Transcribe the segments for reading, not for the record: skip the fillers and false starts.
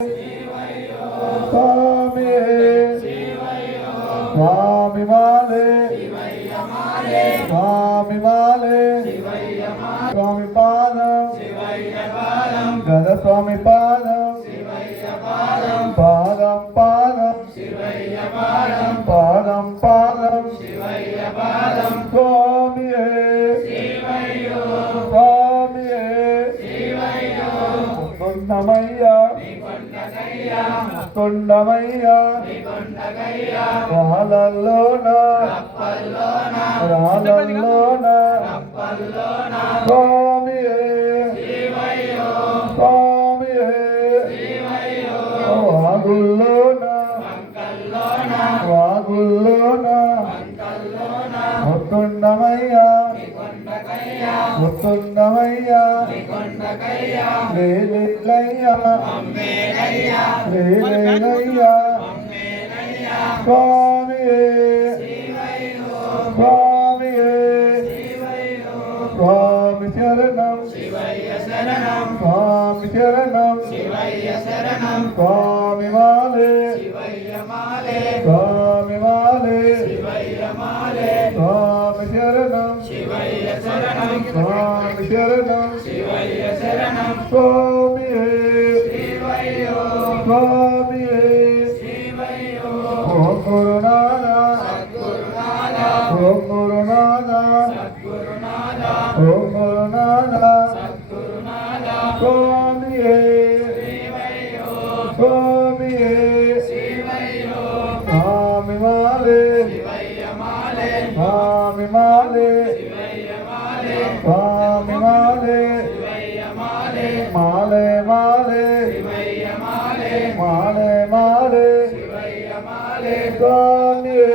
स्वामी स्वामी माले स्वामी माले स्वामी पादम गद स्वामी पादम पादम पादम पादम पादम स्वामी स्वामी मुकुंदमय्या मुकुंदमय्या రాళ్ళల్లోన స్వామియే స్వామియే వాగుల్లోన ముకుందమయ్యా ముకుందమయ్యా లేలయ్యా లేలయ్యా స్వామియే స్వామియే స్వామి శరణం స్వామి శరణం స్వామి మాలే స్వామి మాలే స్వామి శరణం స్వామి శరణం స్వామియే స్వామియే ఓం గురునాథ ఓం గురునాథ ఓం గురునాథ స్వామియే స్వామియే స్వామి మాలే స్వామి మాలే స్వామి మాలే మాలే మాలే మాలే మాలే స్వామియే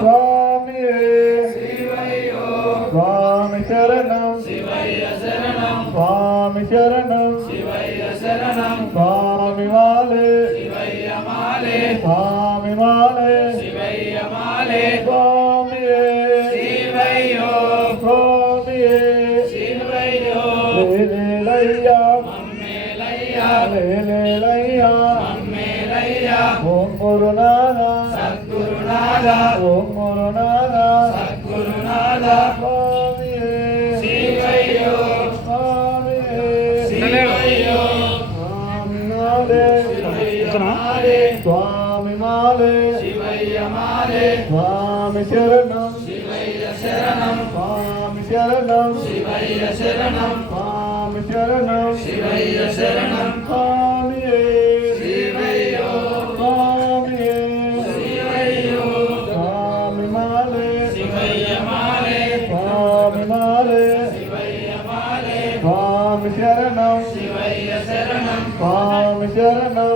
స్వామియే స్వామి శరణం స్వామి శరణం స్వామి మాలే స్వామి మాలే స్వామియే స్వామియే లేలయ్యా లేలయ్యా ఓం గురునాథ ఓం గురునాథ స్వామియే స్వామియే స్వామి మాలే స్వామి మాలే స్వామి శరణం స్వామి శరణం స్వామి శరణం స్వామియే స్వామియే స్వామి మాలే స్వామి మాలే స్వామి శరణం స్వామి శరణం